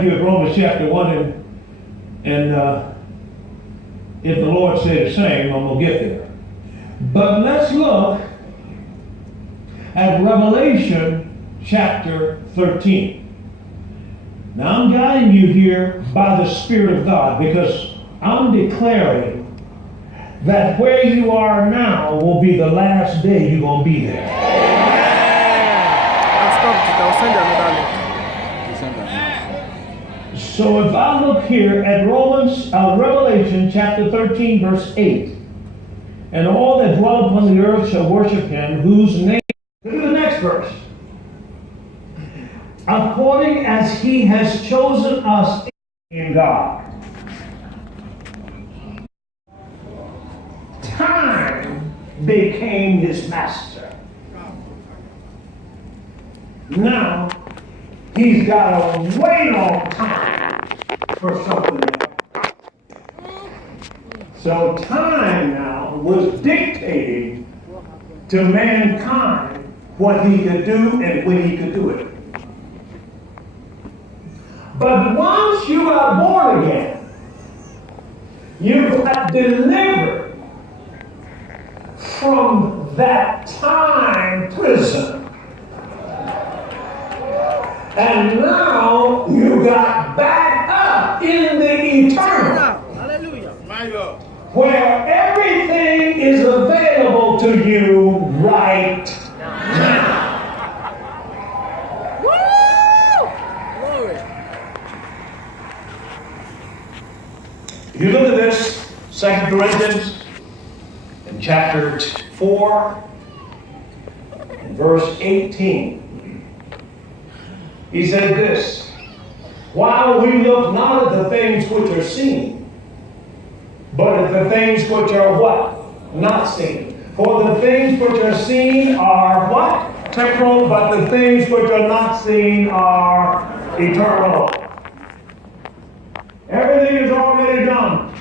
have you at Romans chapter 1, and if the Lord said the same, I'm going to get there. But let's look at Revelation chapter 13. Now I'm guiding you here by the Spirit of God, because I'm declaring that where you are now will be the last day you're going to be there. So if I look here at Revelation chapter 13 verse 8, and all that dwell upon the earth shall worship him, whose name, look at the next verse, according as he has chosen us in God. Time became his master. Now he's got to wait on time for something else. So time now was dictating to mankind what he could do and when he could do it. But once you got born again, you got delivered from that time prison. And now you got back up in the eternal. Hallelujah. My Lord. Where everything is available to you right now. Woo! Glory. If you look at this, 2 Corinthians in chapter 4, and verse 18. He said this, while we look not at the things which are seen, but at the things which are what? Not seen. For the things which are seen are what? Temporal, but the things which are not seen are eternal. Everything is already done.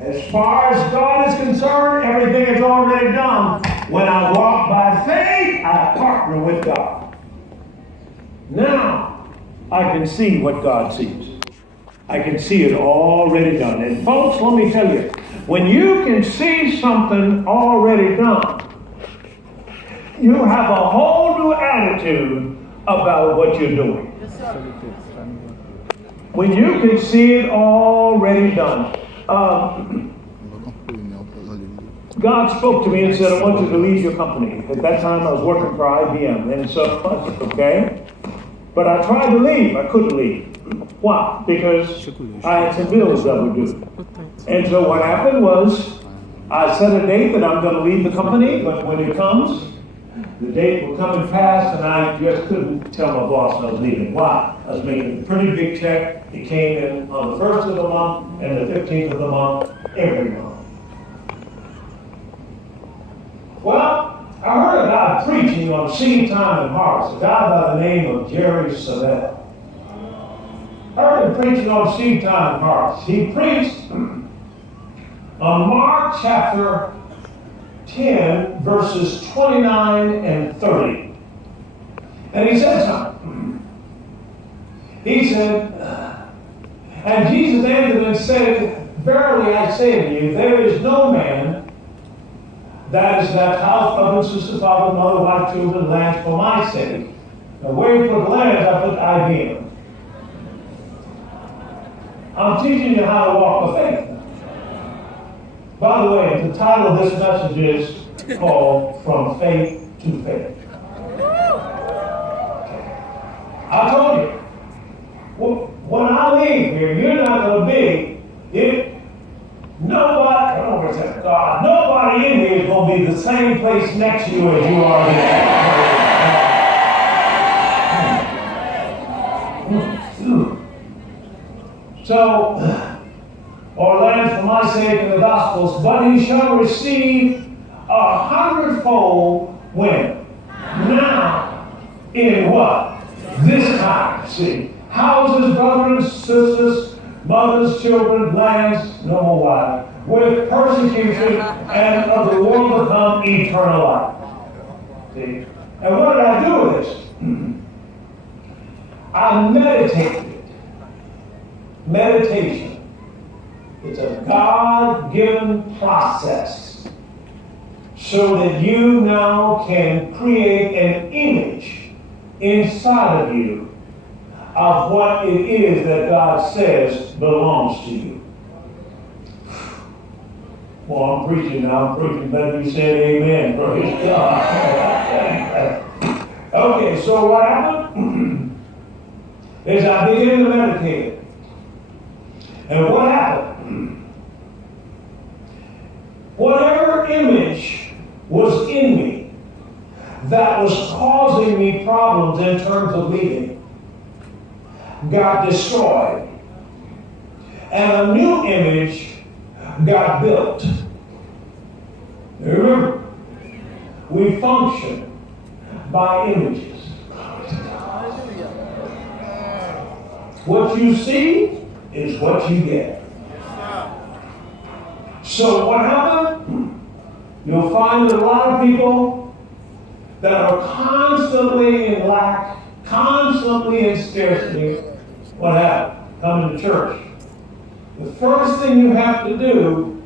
As far as God is concerned, everything is already done. When I walk by faith, I partner with God. Now, I can see what God sees. I can see it already done. And folks, let me tell you, when you can see something already done, you have a whole new attitude about what you're doing. When you can see it already done. God spoke to me and said, I want you to leave your company. At that time, I was working for IBM. And so, okay? But I tried to leave. I couldn't leave. Why? Because I had some bills that would do. And so what happened was, I set a date that I'm going to leave the company, but when it comes, the date will come and pass, and I just couldn't tell my boss I was leaving. Why? I was making a pretty big check. It came in on the 1st of the month and the 15th of the month, every month. Well, I heard a guy preaching on seed time and harvest, a guy by the name of Jerry Savelle. I heard him preaching on seed time and harvest. He preached on Mark chapter 10, verses 29 and 30. And he said something. He said, and Jesus answered and said, verily I say to you, there is no man that is left house, brother, sister, father, mother, wife, children, lands for my sake. Now where you put lands, I put IBM. I'm teaching you how to walk by faith. By the way, the title of this message is called From Faith to Faith. I told you, when I leave here, you're not going to be, nobody in here is going to be the same place next to you as you are here. So, or lands for my sake in the Gospels, but he shall receive 100-fold when? Now, in what? This time. See, houses, brothers, sisters, mothers, children, lands, no more wives, with persecution and of the world to come eternal life. See? And what did I do with this? I meditated meditation. It's a God-given process so that you now can create an image inside of you of what it is that God says belongs to you. Well, I'm preaching now. I'm preaching better you said amen. Praise God. Okay, so what happened is I began to meditate. And what happened? Whatever image was in me that was causing me problems in terms of leading got destroyed. And a new image got built. Remember, we function by images. What you see is what you get. So what happened? You'll find that a lot of people that are constantly in lack, constantly in scarcity, what happened? Come to church. The first thing you have to do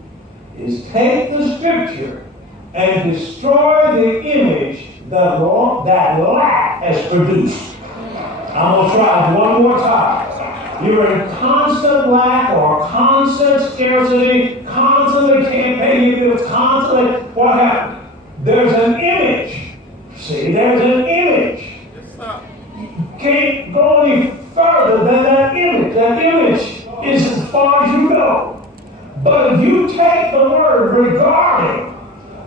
is take the scripture and destroy the image that lack has produced. I'm going to try it one more time. You're in constant lack or constant scarcity, constantly can't pay your bills, constantly. What happened? There's an image. See, there's an image. You can't go any further than that image. That image is as far as you go. But if you take the word regarding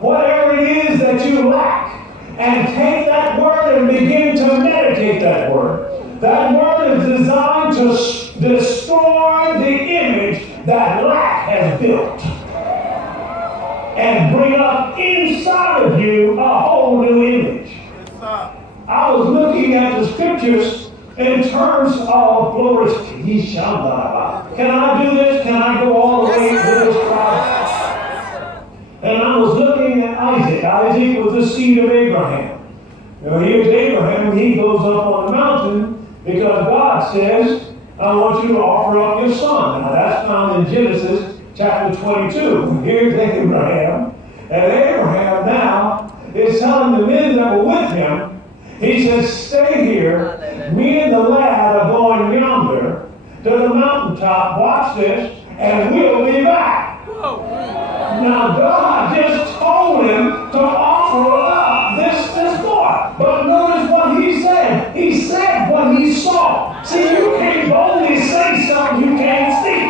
whatever it is that you lack and take that word and begin to meditate that word is designed to destroy the image that lack has built and bring up inside of you a whole new image. I was looking at the scriptures in terms of glory. Can I do this? Can I go all the way to this Christ? And I was looking at Isaac. Isaac was the seed of Abraham. Now here's Abraham. He goes up on the mountain because God says, I want you to offer up your son. Now that's found in Genesis chapter 22. Here's Abraham. And Abraham now is telling the men that were with him, he says, stay here. Me and the lad are going yonder to the mountaintop. Watch this. And we'll be back. Now God just told him to offer up this boy. But notice what he said. He said what he saw. See, you can't boldly say something you can't see.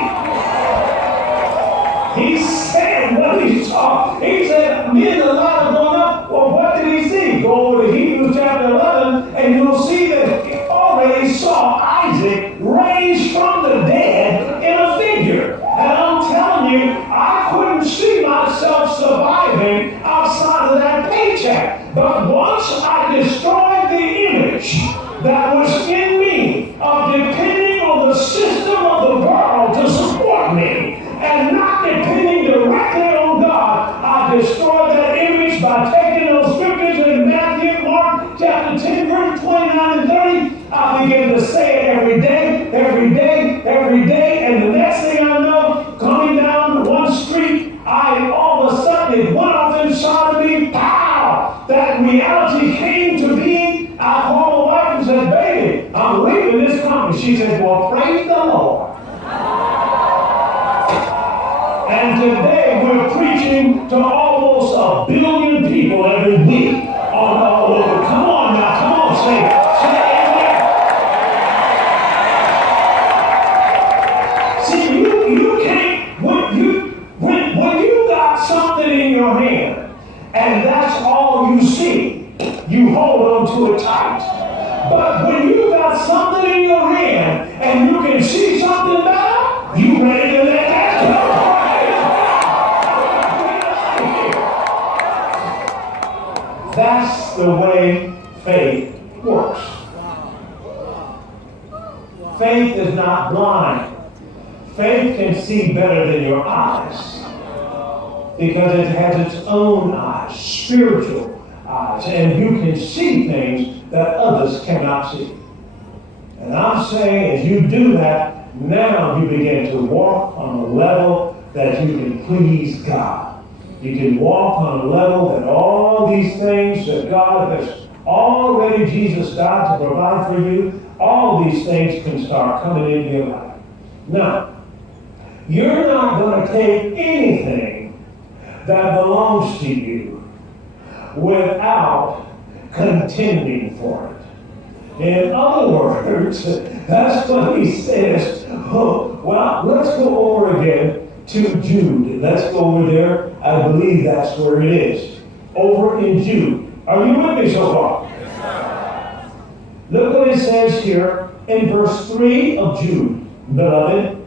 He said what he saw. He said, me and the lad are going up. Well, what did he see? Go over to Hebrews chapter 11 and you'll see that he already saw Isaac raised from the dead in a figure. And I'm telling you, I couldn't see myself surviving outside of that paycheck. But once I destroyed the image that was in me of depending on the system of the world to support me and not depending directly on God, I destroyed that image by taking those scriptures in Matthew, Mark, chapter 10, verse 29 and 30. I began to say it every day, every day, every day, and the next thing I know, coming down one street, all of a sudden it went off inside of me, pow! That reality came to be. I called my wife and said, baby, I'm leaving this company. She said, well, praise the Lord. And today we're preaching to almost 1 billion people every week on all over. Come on now, come on, say it. Say amen. See, you can't, when you got something in your hand and that's all you see, you hold on to it tight. But when you got something in your hand and you can see something better, you ready to let that go. That's the way faith works. Faith is not blind. Faith can see better than your eyes because it has its own eyes, spiritual eyes, and you can see things that others cannot see. And I'm saying as you do that, Now you begin to walk on a level that you can please God. You can walk on a level that all these things that God has already, Jesus died to provide for you, all these things can start coming into your life. Now, you're not going to take anything that belongs to you without contending for it. In other words, that's what he says. Oh, well, let's go over again to Jude. Let's go over there. I believe that's where it is. Over in Jude. Are you with me so far? Yes, look what it says here in verse 3 of Jude. Beloved,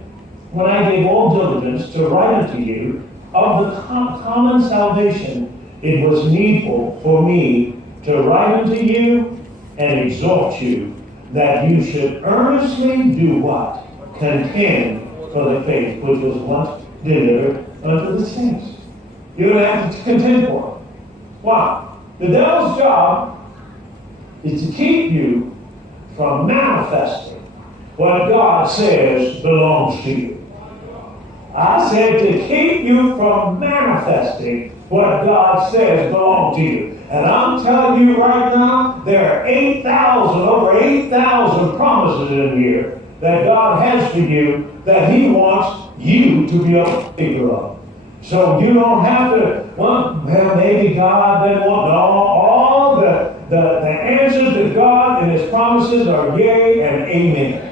when I gave all diligence to write unto you of the common salvation, it was needful for me to write unto you and exhort you that you should earnestly do what? Contend for the faith which was once delivered unto the saints. You're going to have to contend for it. Why? The devil's job is to keep you from manifesting what God says belongs to you. I said to keep you from manifesting what God says belongs to you. And I'm telling you right now, there are over 8,000 promises in here that God has for you that he wants you to be a figure of. So you don't have to, well, maybe God didn't want, no, all the answers to God and his promises are yea and amen.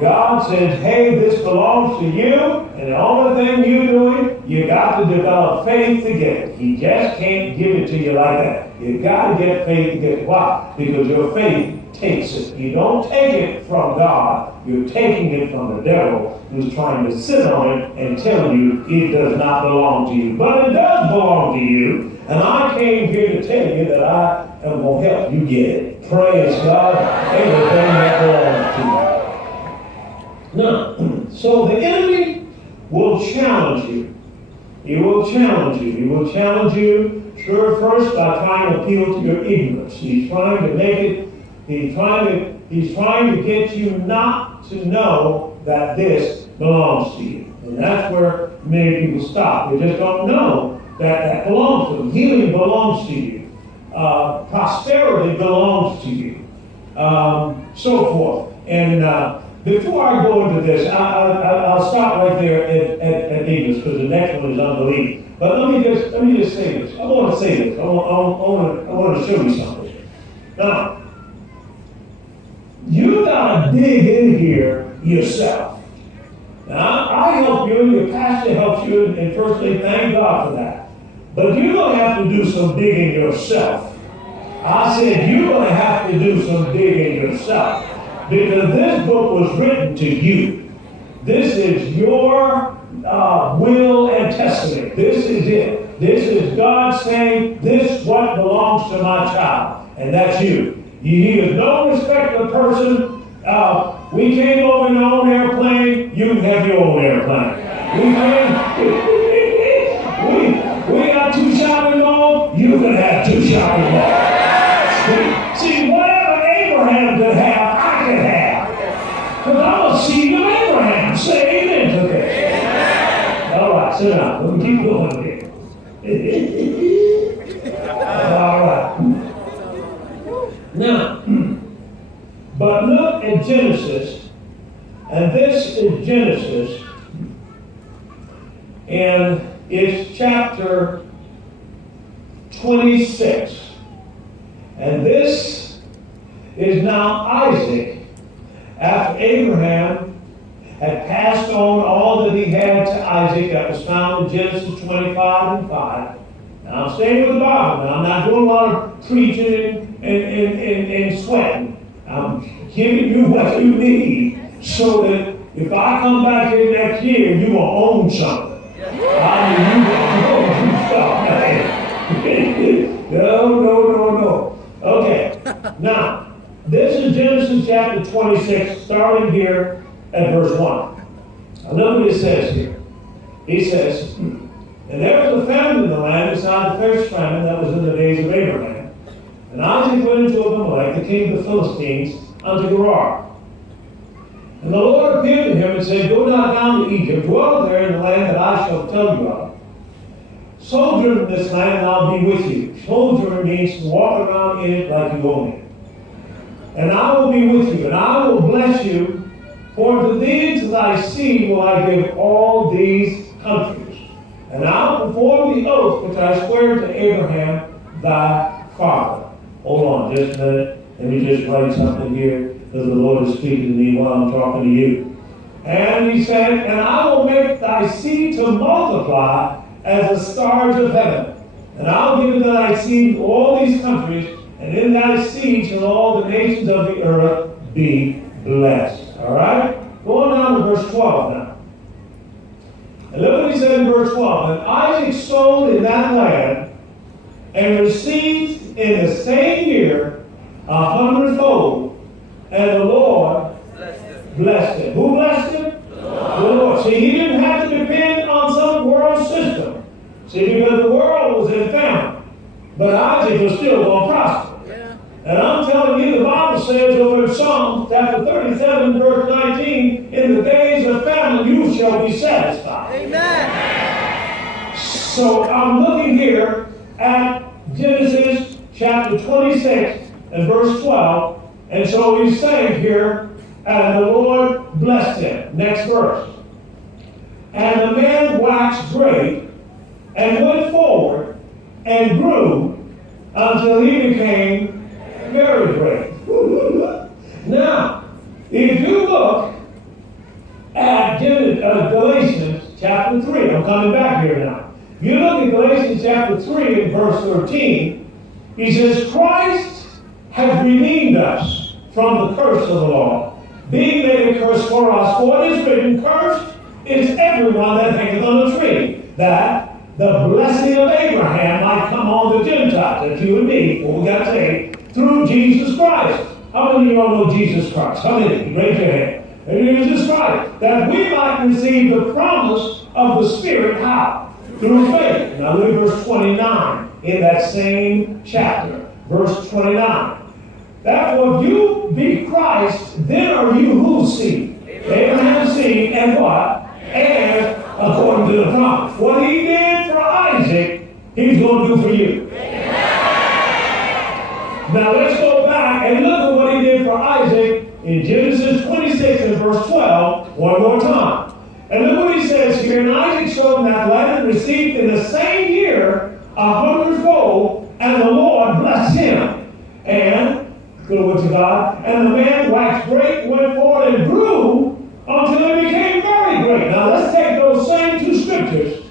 God says, hey, this belongs to you, and the only thing you're doing, you got to develop faith to get it. He just can't give it to you like that. You got to get faith to get it. Why? Because your faith takes it. You don't take it from God. You're taking it from the devil who's trying to sit on it and tell you it does not belong to you. But it does belong to you, and I came here to tell you that I am going to help you get it. Praise God. Everything that belongs to you. Now, so the enemy will challenge you. He will challenge you. He will challenge you, sure, first by trying to appeal to your ignorance. He's trying to make it, he's trying to get you not to know that this belongs to you. And that's where many people stop. They just don't know that that belongs to them. Healing belongs to you. Prosperity belongs to you. So forth. And before I go into this, I'll stop right there at ignorance because the next one is unbelief. But let me just say this. I want to say this. I want to show you something. Now, you gotta dig in here yourself. Now, I help you, and your pastor helps you, and firstly, thank God for that. But you're gonna have to do some digging yourself. I said you're gonna have to do some digging yourself. Because this book was written to you. This is your will and testament. This is it. This is God saying, this is what belongs to my child. And that's you. He is no respecter person. We came over in our own airplane. You can have your own airplane. We got two shopping malls. You can have two shopping malls. See, whatever Abraham could have, I can have. Because I'm a seed of Abraham. Say amen to this. Amen. All right, sit down. Let me keep going here. All right. Now, but look at Genesis, and this is Genesis, and it's chapter 26. And this is now Isaac, after Abraham had passed on all that he had to Isaac that was found in Genesis 25 and 5. Now I'm staying with the Bible. Now I'm not doing a lot of preaching and sweating. I'm giving you what you need so that if I come back here next year, you will own something. I mean, you will own stuff. No. Okay. Now, this is Genesis chapter 26, starting here at verse 1. I love what it says here. He says, and there was a famine in the land beside the first famine that was in the days of Abraham. And Isaac went into Abimelech, the king of the Philistines, unto Gerar. And the Lord appeared to him and said, Go not down to Egypt, dwell there in the land that I shall tell you of. Sojourn in this land, and I'll be with you. Sojourn means to walk around in it like you own it. And I will be with you, and I will bless you, for to thee and to thy seed will I give all these countries. And I will perform the oath which I swear to Abraham thy father. Hold on just a minute. Let me just write something here, because the Lord is speaking to me while I'm talking to you. And he said, And I will make thy seed to multiply as the stars of heaven. And I'll give to thy seed all these countries, and in thy seed shall all the nations of the earth be blessed. All right? Going down to verse 12 now. And look what he said in verse 12. And Isaac sowed in that land, and received in the same year 100-fold, and the Lord blessed him. Who blessed him? The Lord. See, he didn't have to depend on some world system. See, because the world was in famine. But Isaac was still going to prosper. Yeah. And I'm telling you, the Bible says over in Psalms chapter 37, verse 19, in the days of famine you shall be satisfied. Amen. So I'm looking here at Genesis chapter 26 and verse 12. And so he's saying here, and the Lord blessed him. Next verse. And the man waxed great and went forward and grew until he became very great. Now, if you look at Galatians chapter 3, I'm coming back here now. If you look at Galatians chapter 3 and verse 13, he says, Christ has redeemed us from the curse of the law, being made a curse for us. For it is written, Cursed is everyone that hangeth on a tree, that the blessing of Abraham might come on the Gentiles, that's you and me, what we got to say, through Jesus Christ. How many of you all know Jesus Christ? How many? Raise your hand. And Jesus Christ, that we might receive the promise of the Spirit, how? Through faith. Now look at verse 29 in that same chapter. Verse 29. Therefore, if you be Christ, then are you whose seed? Abraham's seed, and what? And according to the promise. What he did for Isaac, he's going to do for you. Now let's go back and look at what he did for Isaac in Genesis 26 and verse 12 one more time. And look what he says here. And Isaac sowed in that land and received in the same year 100-fold, and the Lord blessed him. And, glory to God, and the man waxed great, went forward and grew until he became very great. Now let's take those same two scriptures,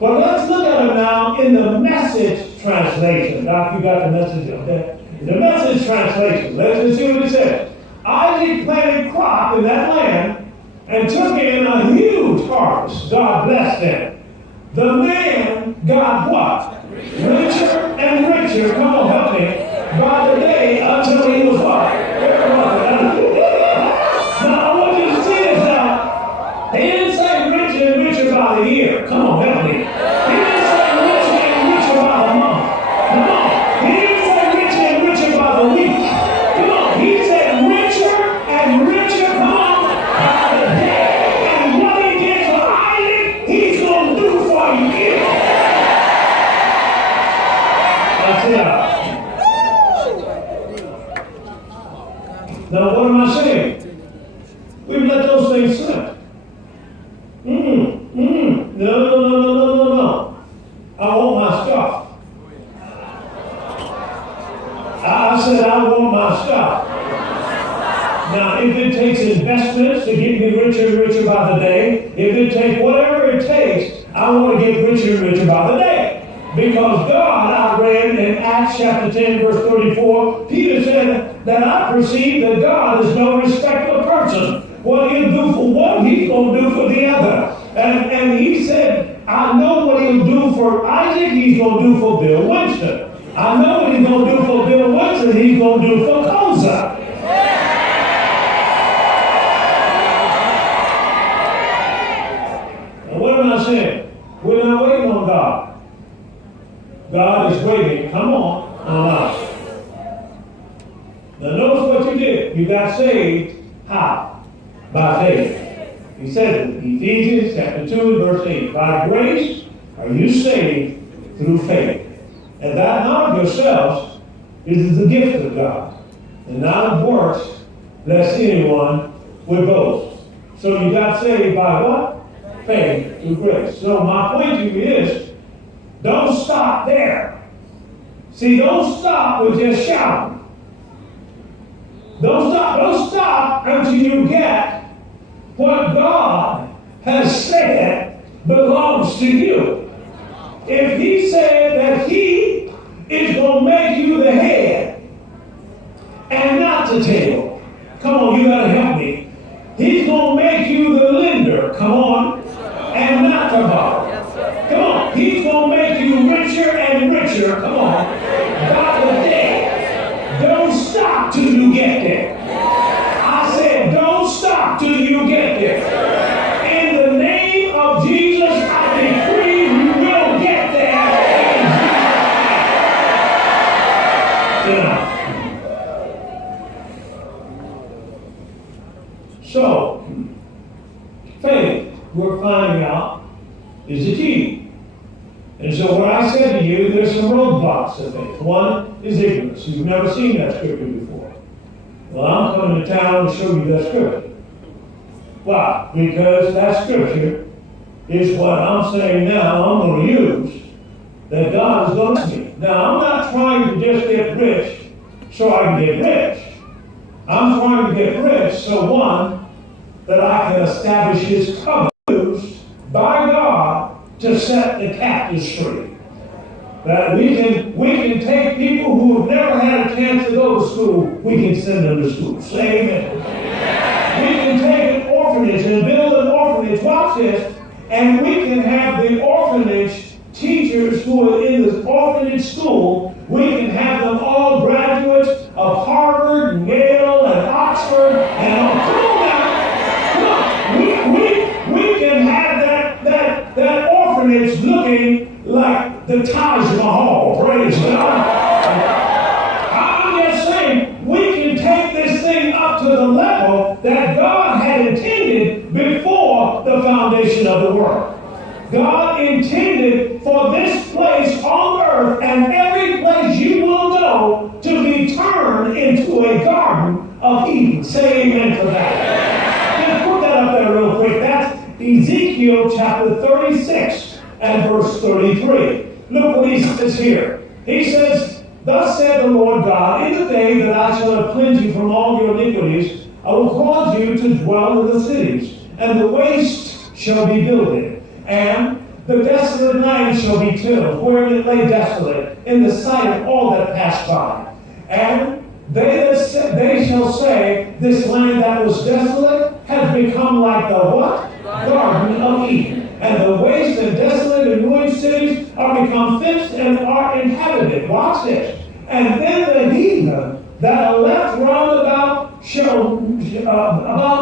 but let's look at them now in the Message translation. Doc, you got the Message up there? The Message translation. Let's see what it says. Isaac planted crop in that land and took in a huge harvest. God blessed him. The man got what? Richer and richer. Come on, help me. By the day until he was what? Now I want you to see this now. He didn't say richer and richer by the year. Come on, help me. He didn't say richer and richer by the month. Come on. He didn't say richer and richer by the week. Come on. He said richer and richer, come on, by the day. And what he did for Isaac, he's going to do for you. That's it. Now, what am I saying? We've let those things slip. No. I want my stuff. I said I want my stuff. Now, if it takes investments to get me richer and richer by the day, if it takes whatever it takes, I want to get richer and richer by the day. Because God, I read in Acts chapter 10, verse 34, Peter said that I perceive that God is no respecter of person. What he'll do for one, he's going to do for the other. And he said, I know what he'll do for Isaac, he's going to do for Bill Winston. I know what he's going to do for Bill Winston, he's going to do for Koza. And what am I saying? We're not waiting on God. God is waiting, come on us. Now notice what you did. You got saved, how? By faith. He said in Ephesians chapter 2 verse 8, by grace are you saved through faith. And that not of yourselves, it is the gift of God. And not of works, lest anyone would boast. So you got saved by what? Faith through grace. So my point to you is, don't stop there. See, don't stop with just shouting. Don't stop until you get what God has said belongs to you. If he said that he is going to make you the head and not the tail, come on, you got to help me. He's going to make you the lender, come on, and not the borrower. Come on, he's going to make you richer and richer, come on, by the day. Don't stop till you get there. I said, don't stop till you get there. In the name of Jesus, I decree you will get there. So, faith, we're finding out, is the key. And so what I said to you, there's some roadblocks to faith. One is ignorance. You've never seen that scripture before. Well, I'm coming to town to show you that scripture. Why? Because that scripture is what I'm saying now I'm going to use, that God is going to bless me. Now, I'm not trying to just get rich so I can get rich. I'm trying to get rich so, one, that I can establish his covenant by God to set the captives free. That we can take people who have never had a chance to go to school, we can send them to school. Say amen. We can take an orphanage and build an orphanage, watch this, and we can have the orphanage teachers who are in this orphanage school, we can have them all graduates of Harvard and Yale and Oxford and all. Come on now. We can have that orphanage looking like the Taj Mahal. Praise God. I'm just saying, we can take this thing up to the level that God had intended before the foundation of the world. God intended for this place on earth and every place you will go to be turned into a garden of Eden. Say amen to that. Just put that up there real quick. That's Ezekiel chapter 36 and verse 33. Look what he says here. He says, thus said the Lord God, in the day that I shall have cleansed you from all your iniquities, I will cause you to dwell in the cities, and the waste shall be builded, and the desolate land shall be tilled, wherein it lay desolate, in the sight of all that passed by. And they shall say, this land that was desolate has become like the what? Garden of Eden. And the waste and desolate and ruined cities are become fenced and are inhabited. Watch this. And then the heathen that are left round about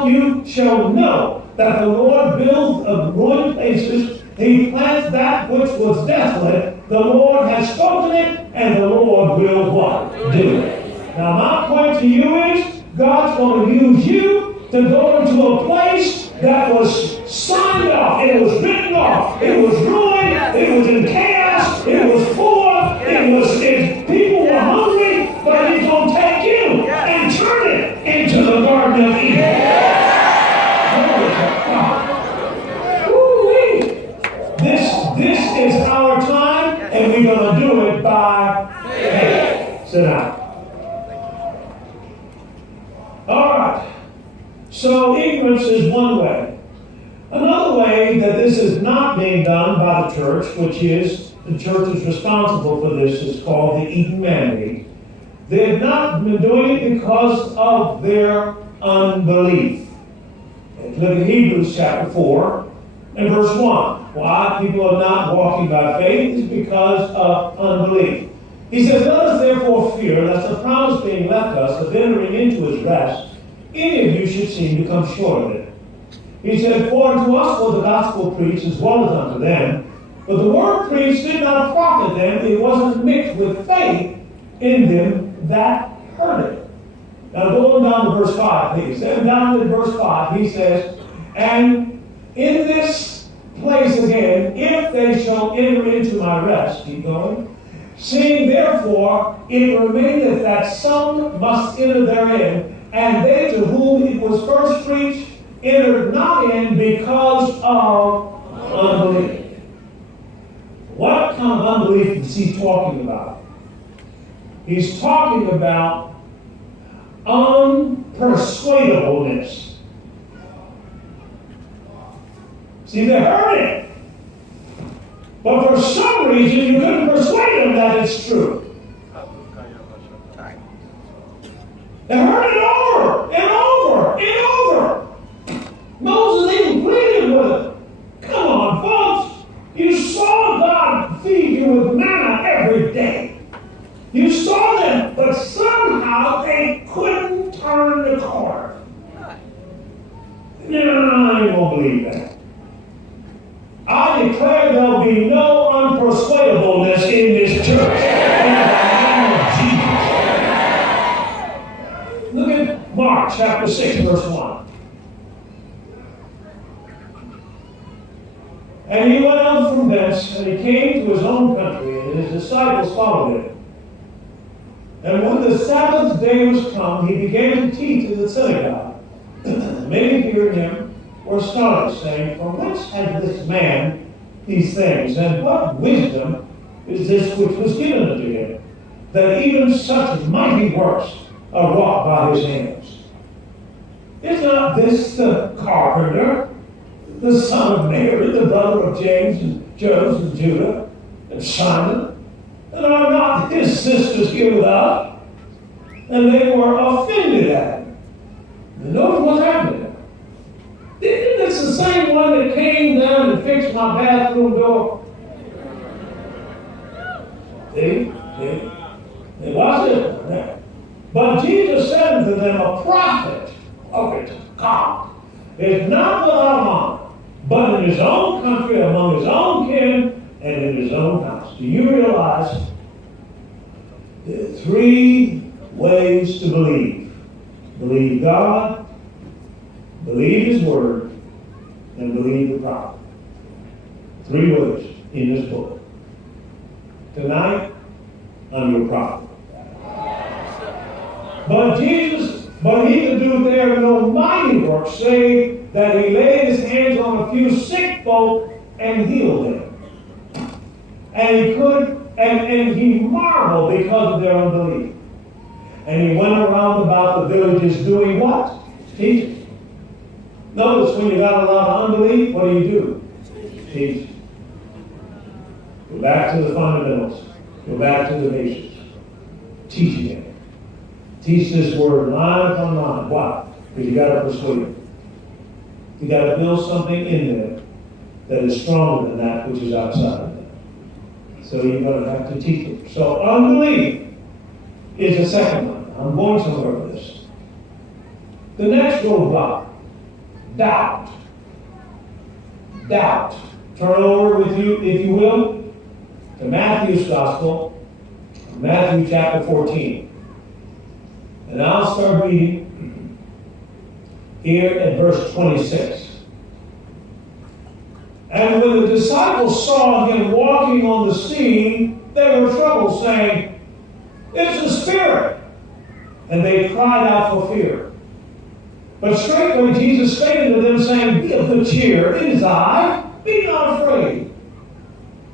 you shall know that the Lord builds of ruined places. He plants that which was desolate. The Lord has spoken it, and the Lord will what? Do it. Now my point to you is, God's going to use you to go into a place that was signed off. It was written off. It was ruined. It was in chaos. It was poor. People were hungry, but he's going to take you and turn it into the Garden of Eden. This is our time, and we're going to do it by faith. Sit down. All right. So ignorance is one way. Another way that this is not being done by the church, which is the church is responsible for this, is called the Eden mandate. They have not been doing it because of their unbelief. Look at Hebrews chapter 4 and verse 1. Why people are not walking by faith is because of unbelief. He says, let us therefore fear, lest the promise being left us of entering into his rest, any of you should seem to come short of it. He said, for unto us was the gospel preached as well as unto them, but the word preached did not profit them, it wasn't mixed with faith in them that heard it. Now going down to verse 5, please. And down in verse 5, he says, And in this place again, if they shall enter into my rest, keep going, seeing therefore it remaineth that some must enter therein, and they to whom it was first preached entered not in because of unbelief. What kind of unbelief is he talking about? He's talking about unpersuadableness. See, they heard it. But for some reason, you couldn't persuade them that it's true. They heard it over and over and over. Moses even pleaded with them. Come on, folks. You saw God feed you with manna every day. You saw them, but somehow they couldn't turn the corner. No, I won't believe that. I declare there'll be no unpersuadableness in this church. In the name of Jesus. Look at Mark chapter 6, verse 1. And he went out from thence, and he came to his own country, and his disciples followed him. And when the Sabbath day was come, he began to teach in the synagogue. Many hearing him were astonished, saying, from whence had this man these things? And what wisdom is this which was given unto him, that even such mighty works are wrought by his hands? Is not this the carpenter, the son of Mary, the brother of James and Joseph and Judah and Simon? And are not his sisters here with us? And they were offended at him. And notice what happened to them. Isn't this the same one that came down and fixed my bathroom door? See? They watched it. But Jesus said unto them, a prophet, God, is not without honor, but in his own country, among his own kin, and in his own house. Do you realize there are three ways to believe? Believe God, believe his word, and believe the prophet. Three ways in this book. Tonight, I'm your prophet. But he could do there no mighty work, save that he laid his hands on a few sick folk and healed them. And he could, and he marveled because of their unbelief. And he went around about the villages doing what? Teaching. Notice when you got a lot of unbelief, what do? Teach. Go back to the fundamentals. Go back to the basics. Teaching it. Teach this word line upon line. Why? Because you got to persuade them. You got to build something in there that is stronger than that which is outside of them. So you're going to have to teach them. So unbelief is the second one. I'm going somewhere with this. The next roadblock, doubt. Doubt. Turn over with you, if you will, to Matthew's Gospel, Matthew chapter 14. And I'll start reading here at verse 26. And when the disciples saw him walking on the sea, they were troubled, saying, it's a spirit. And they cried out for fear. But straightway Jesus spake unto them, saying, be of good cheer, it is I, be not afraid.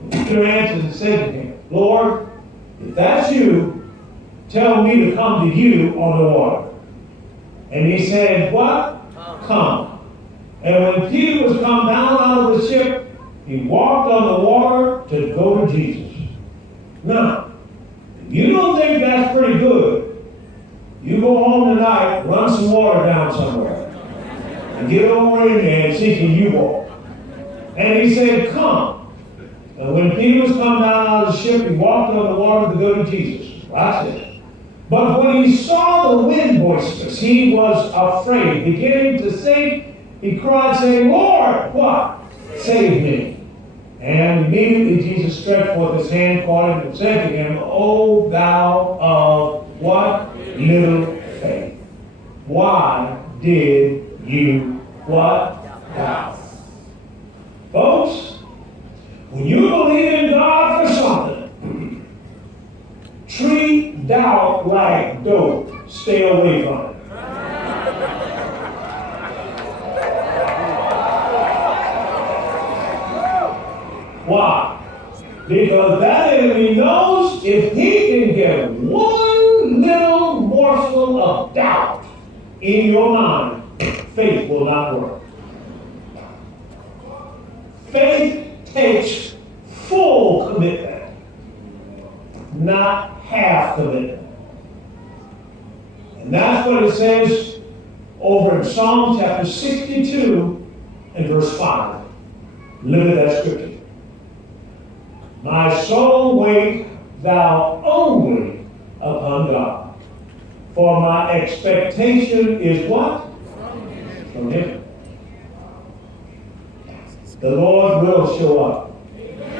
And Peter answered and said to him, Lord, if that's you, tell me to come to you on the water. And he said, what? Come. And when Peter was come down out of the ship, he walked on the water to go to Jesus. Now, if you don't think that's pretty good, you go home tonight, run some water down somewhere, and get over in there and see can you walk. And he said, come. And when Peter was come down out of the ship, he walked on the water to go to Jesus. Watch it. But when he saw the wind boisterous, he was afraid. Beginning to sink, he cried, saying, Lord, what? Save me. And immediately Jesus stretched forth his hand, caught him, and said to him, O thou of what? Little faith. Why did you what? doubt. Folks, when you believe in God for something, treat doubt like dope. Stay away from it. Why? Because that enemy knows if he can get one little morsel of doubt in your mind, faith will not work. Faith takes full commitment, not half commitment. And that's what it says over in Psalm chapter 62 and verse 5. Look at that scripture. My soul wait thou only upon God, for my expectation is what? From Him. The Lord will show up.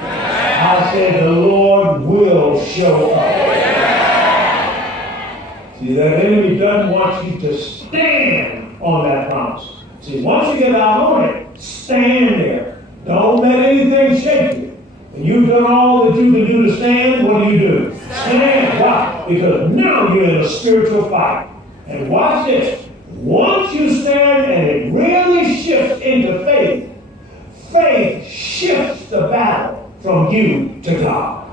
I said the Lord will show up. See, that enemy doesn't want you to stand on that promise. See, once you get out on it, stand there. Don't let anything shake you. When you've done all that you can do to stand, what do? Stand. Why? Because now you're in a spiritual fight. And watch this. Once you stand and it really shifts into faith, faith shifts the battle from you to God.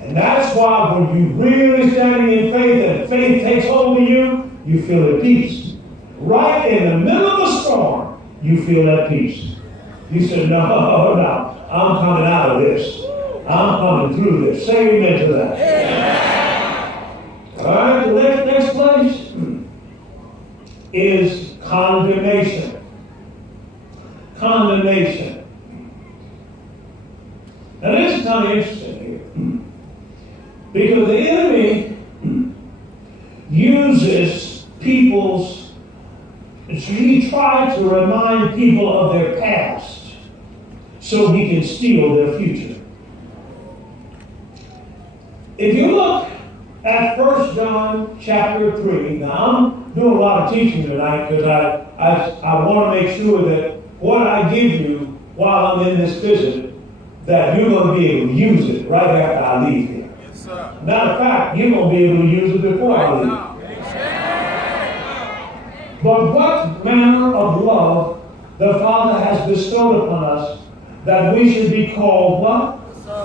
And that's why when you really standing in faith and faith takes hold of you, you feel at peace. Right in the middle of a storm, you feel at peace. You said, no, I'm coming out of this. I'm coming through this. Say amen to that. Amen. All right, the next place is condemnation. Condemnation. Now this is kind of interesting here. Because the enemy uses he tries to remind people of their past so he can steal their future. If you look at 1 John chapter 3, now I'm doing a lot of teaching tonight because I want to make sure that what I give you while I'm in this visit, that you're going to be able to use it right after I leave here. Yes, sir. Matter of fact, you're going to be able to use it before I leave. But what manner of love the Father has bestowed upon us that we should be called what?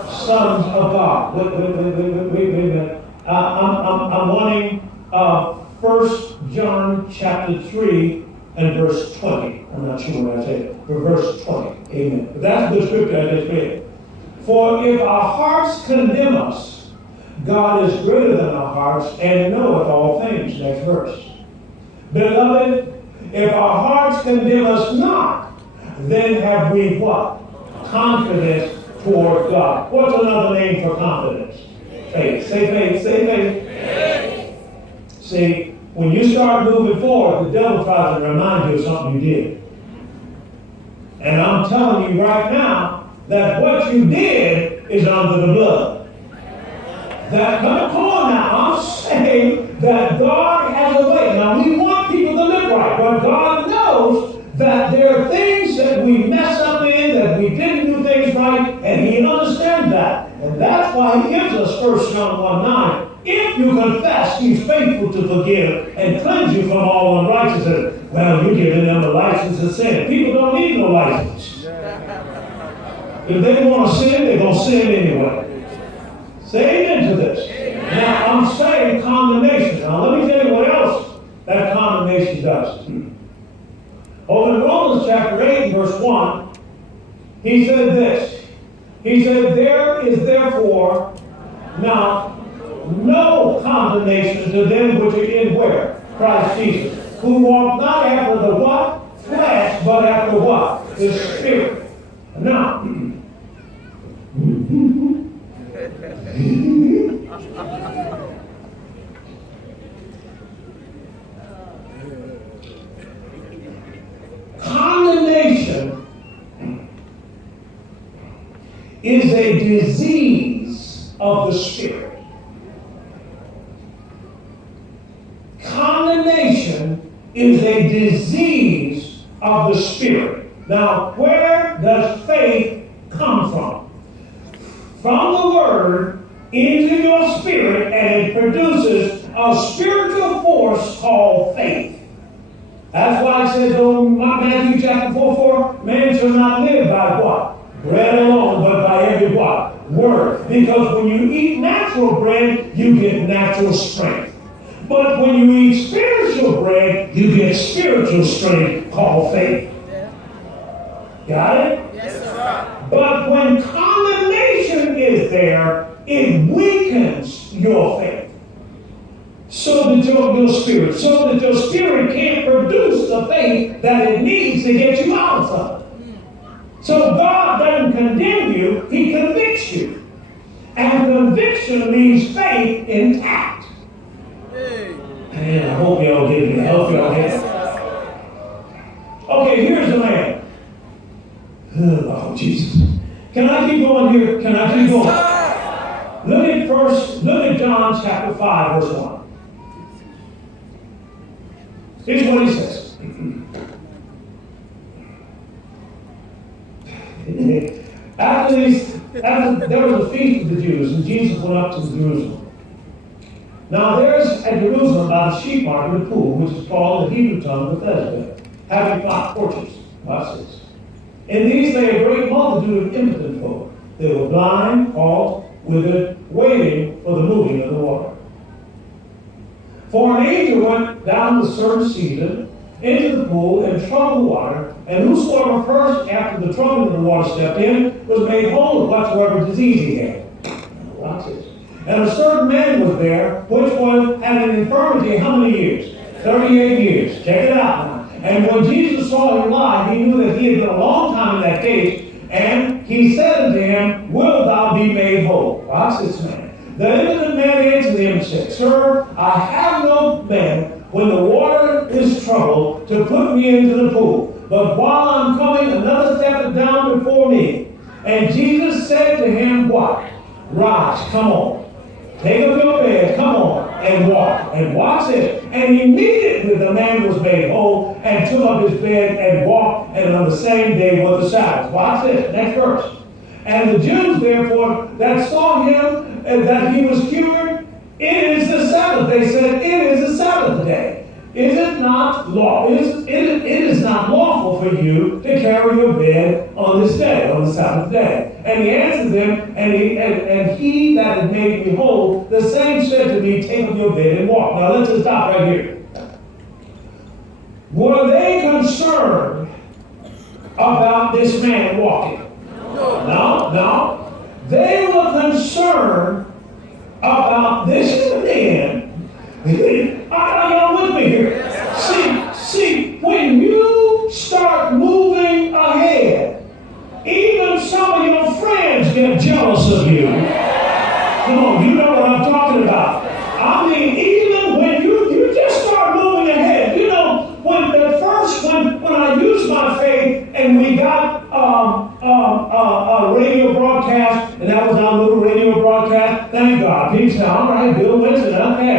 Sons of God. Wait a minute. I'm wanting 1 John chapter 3 and verse 20. I'm not sure what I said. For verse 20. Amen. But that's the scripture I just read. For if our hearts condemn us, God is greater than our hearts and knoweth all things. Next verse. Beloved, if our hearts condemn us not, then have we what? Confidence toward God. What's another name for confidence? Faith. Say faith. Say faith. Faith. See, when you start moving forward, the devil tries to remind you of something you did. And I'm telling you right now that what you did is under the blood. That, come on now, I'm saying that God has a way. Now, we want people to live right, but God knows that there are things that we mess up in, that we didn't do things right, and He understands that. And that's why He gives us 1 John 1:9. If you confess, He's faithful to forgive and cleanse you from all unrighteousness. Well, you're giving them a license to sin. People don't need no license. If they want to sin, they're going to sin anyway. Say amen to this. Amen. Now, I'm saying condemnation. Now, let me tell you what else that condemnation does. Over in Romans chapter 8, verse 1, he said this. He said, there is therefore now no condemnation to them which are in where? Christ Jesus. Who walk not after the what? Flesh, but after what? The Spirit. Now, condemnation is a disease of the Spirit. Condemnation is a disease of the Spirit. Now, where does faith come from? From the Word into your spirit, and it produces a spiritual force called faith. That's why it says, Matthew chapter 4, man shall not live by what? Bread alone, but by every what? Word. Because when you eat natural bread, you get natural strength. But when you eat spiritual bread, you get spiritual strength called faith. Got it? Yes, sir. But when condemnation is there, it weakens your faith. So that your spirit can't produce the faith that it needs to get you out of it. So God doesn't condemn you, He convicts you. And conviction leaves faith intact. Man, I hope y'all get me. I hope y'all get it. Okay, here's the man. Oh, Jesus. Can I keep going here? Can I keep going? Look at John chapter 5, verse 1. Here's what he says. After there was a feast of the Jews, and Jesus went up to Jerusalem. Now there's at Jerusalem by the sheep market a pool, which is called the Hebrew tongue Bethesda, having 5 porches. Watch this. In these lay a great multitude of impotent folk. They were blind, halt, withered, waiting for the moving of the water. For an angel went down the certain season into the pool and troubled the water, and whosoever first after the troubling of the water stepped in was made whole of whatsoever disease he had. Watch this. And a certain man was there, which had an infirmity how many years? 38 years. Check it out now. And when Jesus saw him lie, he knew that he had been a long time in that case, and he said unto him, Wilt thou be made whole? Watch this, man. The impotent man answered him and said, Sir, I have no man when the water is troubled to put me into the pool. But while I'm coming, another steppeth down before me. And Jesus said to him, what? Rise, come on. Take up your bed, come on, and walk. And watch it. And immediately the man was made whole and took up his bed and walked, and on the same day was the Sabbath. Watch this, next verse. And the Jews, therefore, that saw him and that he was cured, it is the Sabbath. They said, it is the Sabbath day. Is it not law? It is not lawful for you to carry your bed on this day, on the Sabbath day. And he answered them, and he that had made me whole, the same said to me, take up your bed and walk. Now let's just stop right here. Were they concerned about this man walking? No. They were concerned about this man. Are y'all with me here? See, when you start moving ahead, even some of your friends get jealous of you. Come on, you know what I'm talking about. I mean, even when you just start moving ahead, you know, when I used my faith and we got a radio broadcast, and that was our little radio broadcast, thank God. People said, all right, Bill Winston, okay,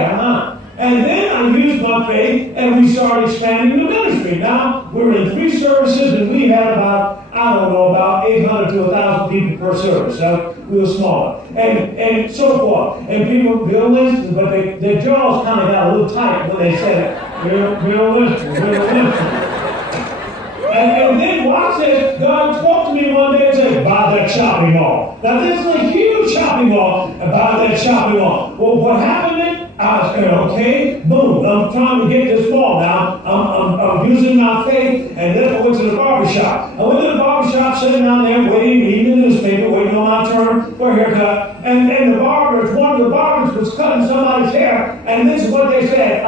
And then I used my faith and we started expanding the ministry. Now we're in 3 services and we had about 800 to 1,000 people per service. So we were smaller. And so forth. And people, Bill Winston, but their jaws kind of got a little tight when they said it. Bill Winston. And then watch this. God spoke to me one day and said, buy that shopping mall. Now this is a huge shopping mall. Buy that shopping mall. Well, what happened then? I said, okay, boom. I'm trying to get this mall now. I'm using my faith. And then I went to the barbershop. I went to the barbershop, sitting down there waiting, reading the newspaper, waiting on my turn for a haircut. And one of the barbers was cutting somebody's hair. And this is what they said.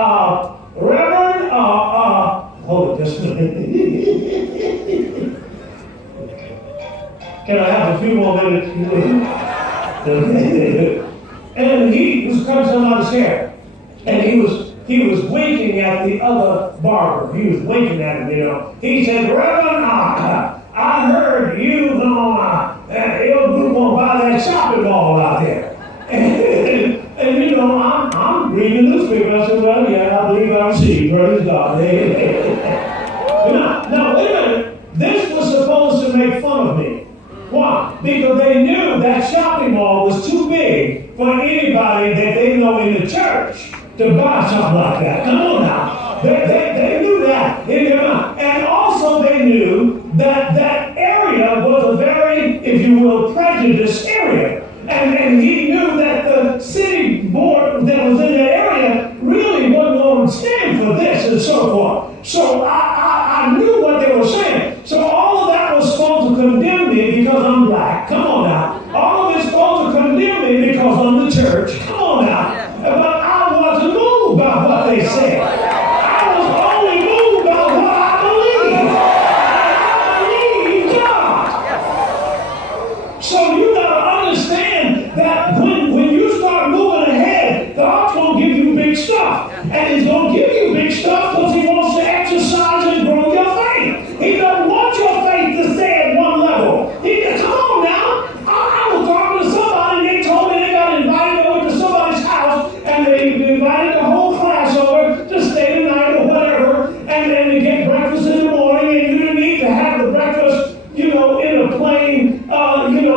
Reverend, hold it just a minute. Can I have a few more minutes? And he was cutting somebody's hair. And he was winking at the other barber. He was winking at him, you know. He said, Reverend, I heard you group won't buy that shopping mall out there. And you know, I'm reading the newspaper. I said, well, yeah, I believe I received. Praise God. Now, wait to make fun of me. Why? Because they knew that shopping mall was too big for anybody that they know in the church to buy something like that. Come on now. They knew that in their mind. And also they knew that that area was a very, if you will, prejudiced area. And he knew that the city board that was in that area really wasn't going to stand for this and so forth. So I knew what they were saying. So all of that was supposed to condemn me because I'm black. Come on now. All of it's supposed to condemn me because I'm the church. Come on now. But I wasn't moved by what they said. I was only moved by what I believe. I believe God. So you got to understand that when you start moving ahead, God's going to give you big stuff. And He's going to give you big stuff because He wants to exercise and grow your faith. He doesn't want your faith to stay at one level. Come on now. I was talking to somebody and they told me they got invited over to somebody's house and they invited the whole class over to stay the night or whatever, and then to get breakfast in the morning, and you didn't need to have the breakfast, in a plain,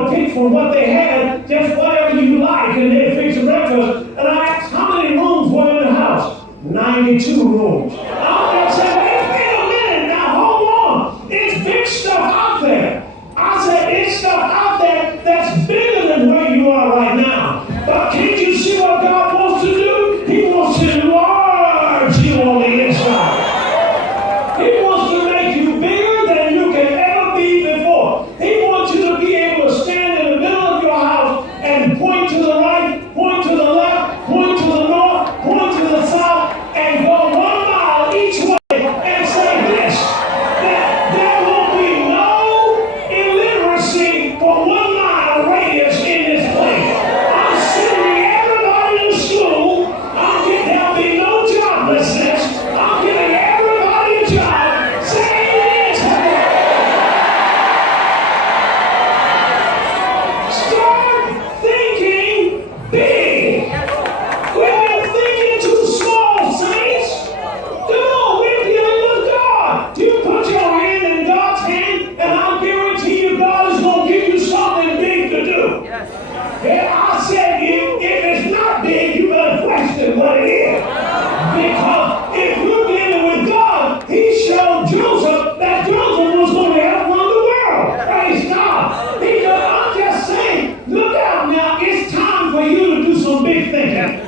pick from what they had, just whatever you like, and they fix the breakfast. And I asked how many rooms were in the house. 92 rooms. I said, wait a minute, now hold on. It's big stuff out there. I said, it's stuff out there that's bigger than where you are right now. But can't you see what God wants to do? He wants to enlarge you on the inside. He wants to make you bigger than you can ever be before. He wants you to be able to stand in the middle of your house and point to the right, point to the left, point to the north, point to the south, and go 1 mile each way and say this, that there will be no illiteracy for 1 mile radius in this place. I'm sending everybody to school. There'll be no joblessness. I'm giving everybody a job. Say it. Start thinking big. We've been thinking too small, saints. Come on, we're dealing with God. You put your hand in God's hand, and I guarantee you God is going to give you something big to do. Yeah, I said, if it's not big, you better question what it is. Because if you're dealing with God, He showed Joseph that Joseph was going to help run the world. Praise God. I'm just saying, look out now. It's time for you to do some big thinking.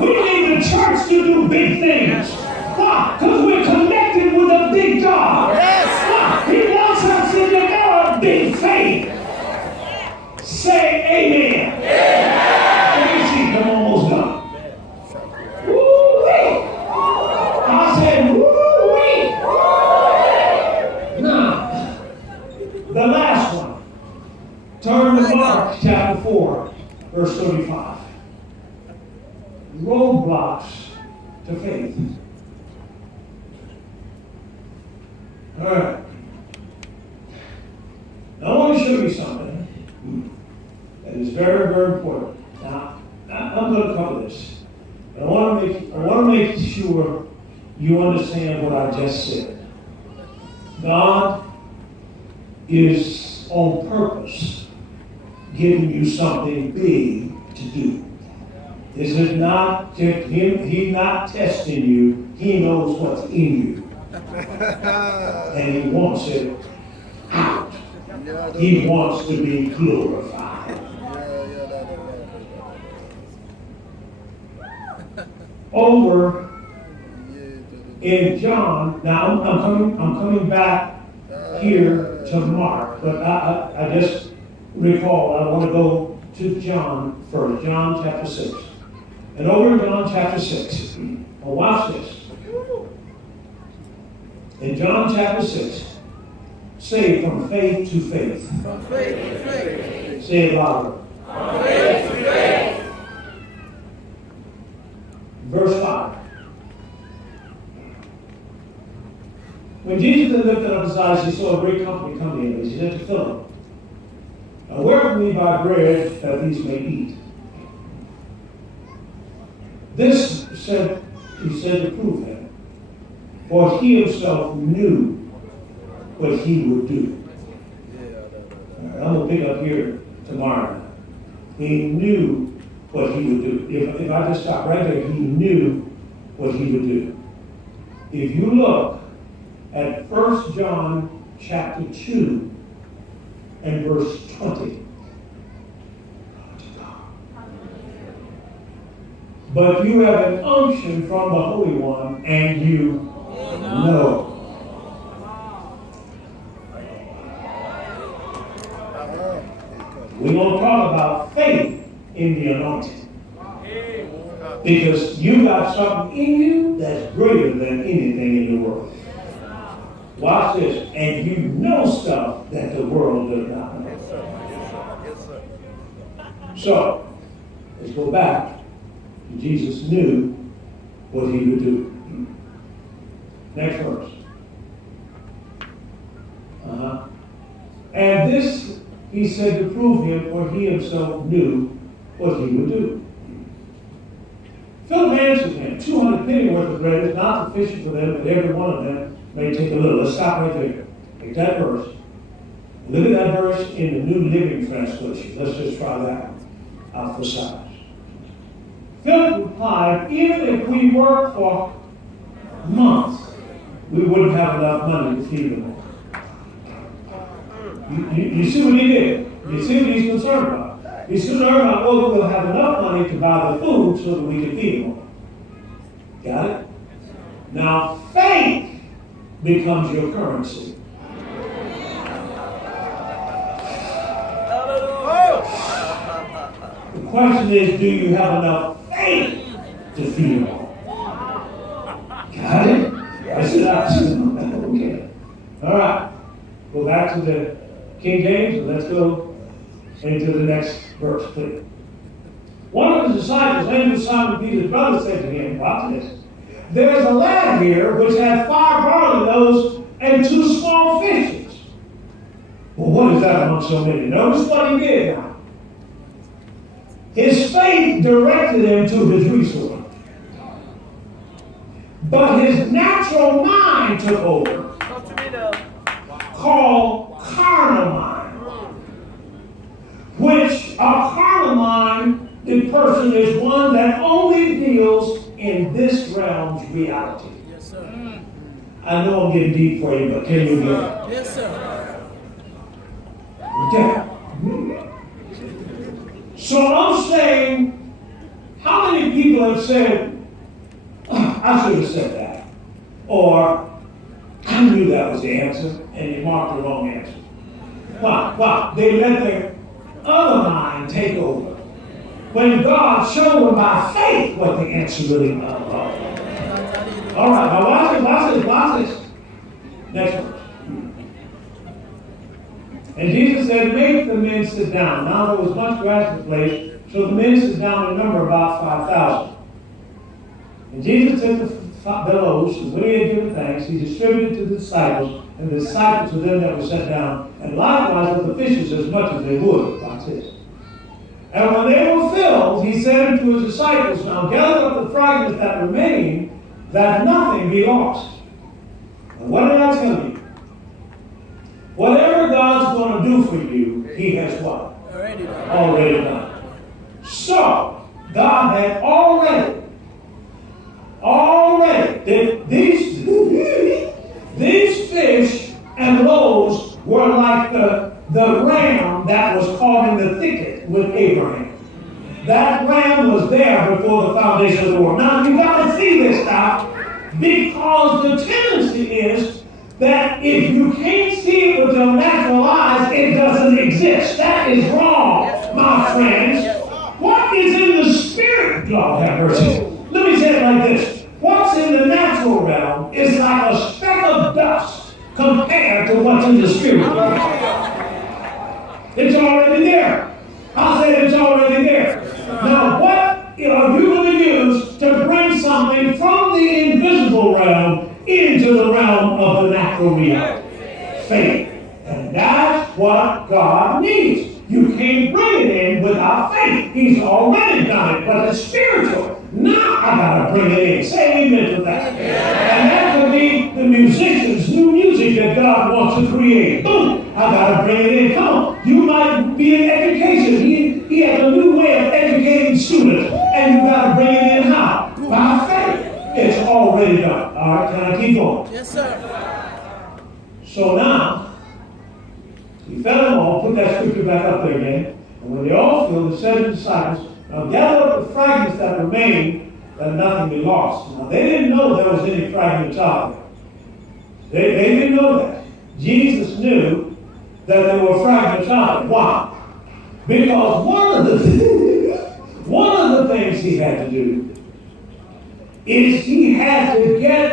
We need the church to do big things. Why? Because we're connected with a big God. Why? He wants us to develop big faith. Say amen. Let me see. I'm almost done. Woo-wee. I said woo-wee. Now, the last one. Turn to Mark chapter 4, verse 35. Roadblocks to faith. All right. Now I want to show you something that is very, very important. Now, I'm going to cover this. I want to make sure you understand what I just said. God is on purpose giving you something big to do. This is not just him. He's not testing you. He knows what's in you. And He wants it out. He wants to be glorified. Over in John, now I'm coming back here to Mark, but I just recall I want to go to John first, John chapter 6. And over in John chapter 6, well, watch this. In John chapter 6, say from faith to faith. From faith to faith. Say it louder. From faith to faith. Verse 5. When Jesus had lifted up His eyes, He saw a great company come to Him. He said to Philip, "Now where we buy bread that these may eat?" This said He said to prove Him, for He Himself knew what He would do. I'm going to pick up here tomorrow. He knew what he would do. If I just stop right there, he knew what he would do. If you look at 1 John chapter 2 and verse 20. But you have an unction from the Holy One, and you know. We're going to talk about faith in the anointing. Because you got something in you that's greater than anything in the world. Watch this. And you know stuff that the world does not know. So, let's go back. Jesus knew what he would do. Next verse. And this he said to prove him, for he himself knew what he would do. Philip answered him, 200 penny worth of bread is not sufficient for them, but every one of them may take a little. Let's stop right there. Take that verse. Look at that verse in the New Living Translation. Let's just try that out for size. Philip replied, even if we worked for months, we wouldn't have enough money to feed them all. You see what he did? You see what he's concerned about? He's concerned about, we'll have enough money to buy the food so that we can feed them all. Got it? Now, faith becomes your currency. The question is, do you have enough faith to feed them all? Got it? Yes, okay. All right. Go back to the King James, and let's go into the next verse, please. One of his disciples, named Simon Peter's brother, said to him, watch this, there's a lad here which had 5 barley loaves and 2 small fishes. Well, what is that among so many? Notice what he did now. His faith directed him to his resource. But his natural mind took over, called carnal mind. Which a carnal mind, the person is one that only deals in this realm's reality. Yes, sir. I know I'm getting deep for you, but can you get it? Yes, sir. Okay. So I'm saying, how many people have said, I should have said that? Or, I knew that was the answer, and you marked the wrong answer. Why? They let their other mind take over. When God showed them by faith what the answer really was. All right, now watch this. Next verse. And Jesus said, make the men sit down. Now there was much grass in the place, so the men sit down in number about 5,000. And Jesus took the loaves, and when he had given thanks, he distributed to the disciples, and the disciples to them that were set down, and likewise with the fishes as much as they would. Watch this. And when they were filled, he said unto his disciples, now gather up the fragments that remain, that nothing be lost. And what did I tell you? Whatever God's going to do for you, he has what? Already done. So, God had already, these fish and loaves were like the ram that was caught in the thicket with Abraham. That ram was there before the foundation of the world. Now, you got to see this now, because the tendency is that if you can't see it with your natural eyes, it doesn't exist. That is wrong, my friends. What is in the spirit, God have mercy? Let me say it like this. What's in the natural realm is like a speck of dust compared to what's in the spirit realm. It's already there. I said it's already there. Now, what are you going to use to bring something from the invisible realm into the realm of the natural reality? Faith. And that's what God needs. You can't bring it in without faith. He's already done it, but it's spiritual. Now I gotta bring it in. Say amen to that. And that could be the musicians, new music energy that God wants to create. Boom! I gotta bring it in. Come on. You might be in education. He has a new way of educating students. And you gotta bring it in how? By faith. It's already done. All right, can I keep going? Yes, sir. So now, he fed them all, put that scripture back up there again. And when they all filled, he said to the disciples, now gather up the fragments that remain, that nothing be lost. Now they didn't know there was any fragments out there. They didn't know that. Jesus knew that there were fragments out there. Why? Because one of the things he had to do is he had to get